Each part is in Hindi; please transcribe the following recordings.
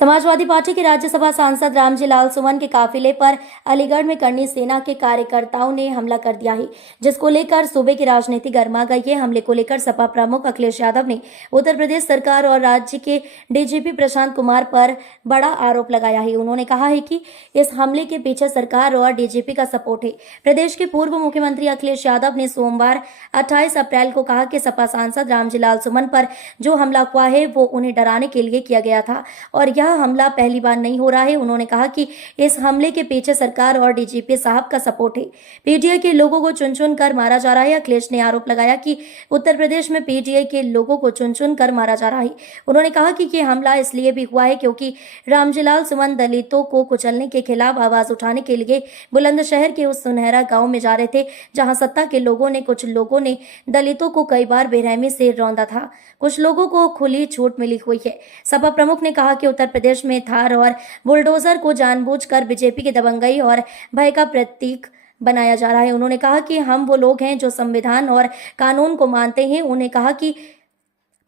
समाजवादी पार्टी के राज्यसभा सांसद रामजी लाल सुमन के काफिले पर अलीगढ़ में करनी सेना के कार्यकर्ताओं ने हमला कर दिया है, जिसको लेकर सूबे की राजनीति गर्मा गई है। हमले को लेकर सपा प्रमुख अखिलेश यादव ने उत्तर प्रदेश सरकार और राज्य के डीजीपी प्रशांत कुमार पर बड़ा आरोप लगाया है। उन्होंने कहा है कि इस हमले के पीछे सरकार और डीजीपी का सपोर्ट है। प्रदेश के पूर्व मुख्यमंत्री अखिलेश यादव ने सोमवार 28 अप्रैल को कहा कि सपा सांसद रामजी लाल सुमन पर जो हमला हुआ है वो उन्हें डराने के लिए किया गया था और यह हमला पहली बार नहीं हो रहा है। उन्होंने कहा कि इस हमले के पीछे सरकार और डीजीपी साहब का सपोर्ट है। पीटीआई के लोगों को चुन चुन कर मारा जा रहा है। अखिलेश ने आरोप लगाया कि उत्तर प्रदेश में पीटीआई के लोगों को चुन चुन कर मारा जा रहा है। उन्होंने कहा कि यह हमला इसलिए भी हुआ है क्योंकि रामजी लाल सुमन दलितों को कुचलने के खिलाफ आवाज उठाने के लिए बुलंदशहर के उस सुनहरा गांव में जा रहे थे, जहां सत्ता के कुछ लोगों ने दलितों को कई बार बेरहमी से रौंदा था। कुछ लोगों को खुली छूट मिली हुई है। सपा प्रमुख ने कहा कि उत्तर प्रदेश में थार और बुलडोजर को जानबूझकर बीजेपी की दबंगई और भय का प्रतीक बनाया जा रहा है। उन्होंने कहा कि हम वो लोग हैं जो संविधान और कानून को मानते हैं। उन्होंने कहा कि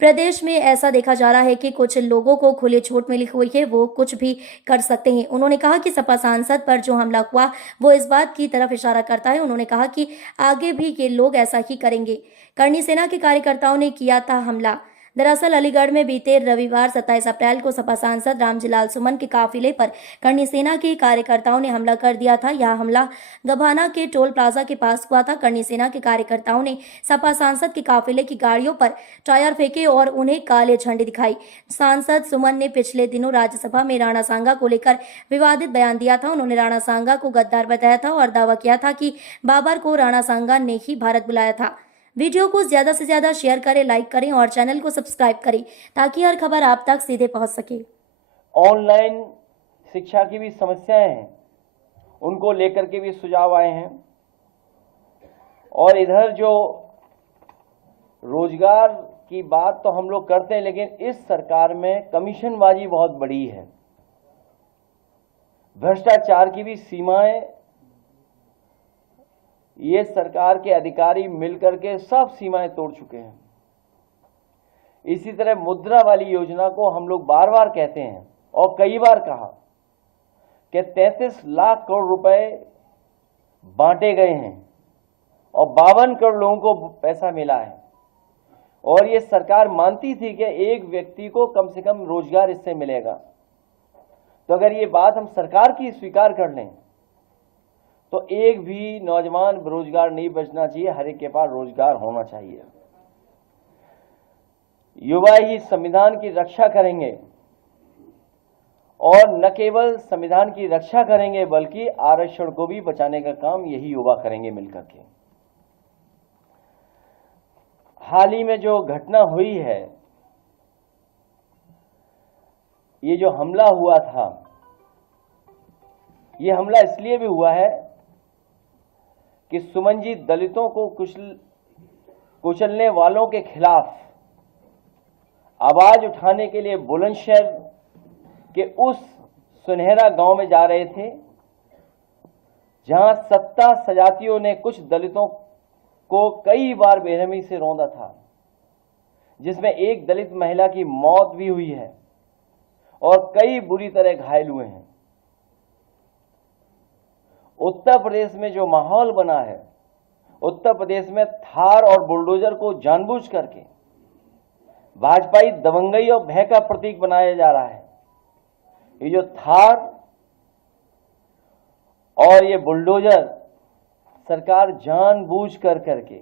प्रदेश में ऐसा देखा जा रहा है कि कुछ लोगों को खुली छूट मिली हुई है, वो कुछ भी कर सकते हैं। उन्होंने कहा कि सपा सांसद पर जो हमला हुआ वो इस बात की तरफ इशारा करता है। उन्होंने कहा कि आगे भी ये लोग ऐसा ही करेंगे। करनी सेना के कार्यकर्ताओं ने किया था हमला। दरअसल अलीगढ़ में बीते रविवार 27 अप्रैल को सपा सांसद रामजी लाल सुमन के काफिले पर करनी सेना के कार्यकर्ताओं ने हमला कर दिया था। यह हमला गभाना के टोल प्लाजा के पास हुआ था। करनी सेना के कार्यकर्ताओं ने सपा सांसद के काफिले की गाड़ियों पर टायर फेंके और उन्हें काले झंडे दिखाई। सांसद सुमन ने पिछले दिनों राज्यसभा में राणा सांगा को लेकर विवादित बयान दिया था। उन्होंने राणा सांगा को गद्दार बताया था और दावा किया था कि बाबर को राणा सांगा ने ही भारत बुलाया था। वीडियो को ज्यादा से ज्यादा शेयर करें, लाइक करें और चैनल को सब्सक्राइब करें ताकि हर खबर आप तक सीधे पहुंच सके। ऑनलाइन शिक्षा की भी समस्याएं हैं, उनको लेकर के भी सुझाव आए हैं। और इधर जो रोजगार की बात तो हम लोग करते हैं, लेकिन इस सरकार में कमीशनबाजी बहुत बड़ी है, भ्रष्टाचार की भी सीमाएं ये सरकार के अधिकारी मिलकर के सब सीमाएं तोड़ चुके हैं। इसी तरह मुद्रा वाली योजना को हम लोग बार बार कहते हैं और कई बार कहा कि 33 लाख करोड़ रुपए बांटे गए हैं और 52 करोड़ लोगों को पैसा मिला है। और ये सरकार मानती थी कि एक व्यक्ति को कम से कम रोजगार इससे मिलेगा। तो अगर ये बात हम सरकार की स्वीकार कर लें तो एक भी नौजवान बेरोजगार नहीं बचना चाहिए, हर एक के पास रोजगार होना चाहिए। युवा ही संविधान की रक्षा करेंगे और न केवल संविधान की रक्षा करेंगे बल्कि आरक्षण को भी बचाने का काम यही युवा करेंगे मिलकर के। हाल ही में जो घटना हुई है, ये जो हमला हुआ था, ये हमला इसलिए भी हुआ है कि सुमन जी दलितों को कुचलने वालों के खिलाफ आवाज उठाने के लिए बुलंदशहर के उस सुनहरा गांव में जा रहे थे, जहां सत्ता सजातियों ने कुछ दलितों को कई बार बेरहमी से रौंदा था, जिसमें एक दलित महिला की मौत भी हुई है और कई बुरी तरह घायल हुए हैं। उत्तर प्रदेश में जो माहौल बना है, उत्तर प्रदेश में थार और बुलडोजर को जानबूझ करके भाजपाई दबंगई और भय का प्रतीक बनाया जा रहा है। ये जो थार और ये बुलडोजर सरकार जानबूझ करके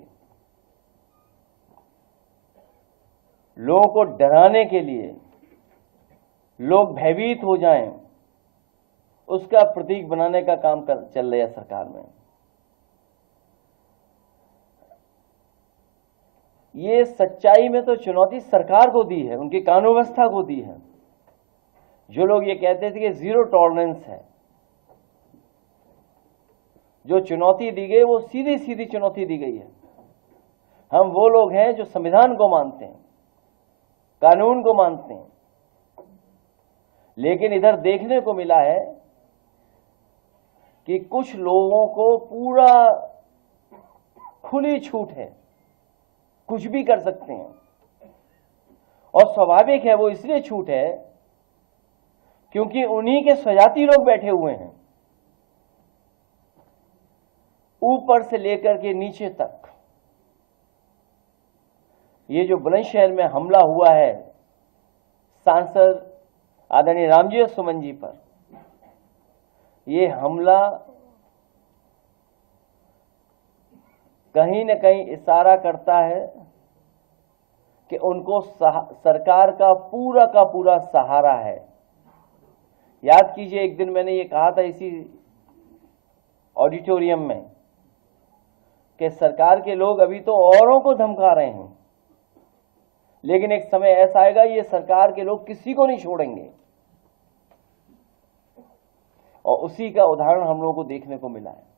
लोगों को डराने के लिए, लोग भयभीत हो जाएं, उसका प्रतीक बनाने का काम चल रहा है सरकार में। ये सच्चाई में तो चुनौती सरकार को दी है, उनकी कानून व्यवस्था को दी है। जो लोग ये कहते थे कि जीरो टॉलरेंस है, जो चुनौती दी गई वो सीधी सीधी चुनौती दी गई है। हम वो लोग हैं जो संविधान को मानते हैं, कानून को मानते हैं, लेकिन इधर देखने को मिला है कि कुछ लोगों को पूरा खुली छूट है, कुछ भी कर सकते हैं। और स्वाभाविक है, वो इसलिए छूट है क्योंकि उन्हीं के स्वजाती लोग बैठे हुए हैं, ऊपर से लेकर के नीचे तक। ये जो बुलंदशहर में हमला हुआ है सांसद आदरणीय रामजी सुमन जी पर, ये हमला कहीं न कहीं इशारा करता है कि उनको सरकार का पूरा सहारा है। याद कीजिए, एक दिन मैंने ये कहा था इसी ऑडिटोरियम में कि सरकार के लोग अभी तो औरों को धमका रहे हैं, लेकिन एक समय ऐसा आएगा ये सरकार के लोग किसी को नहीं छोड़ेंगे। और उसी का उदाहरण हम लोगों को देखने को मिला है।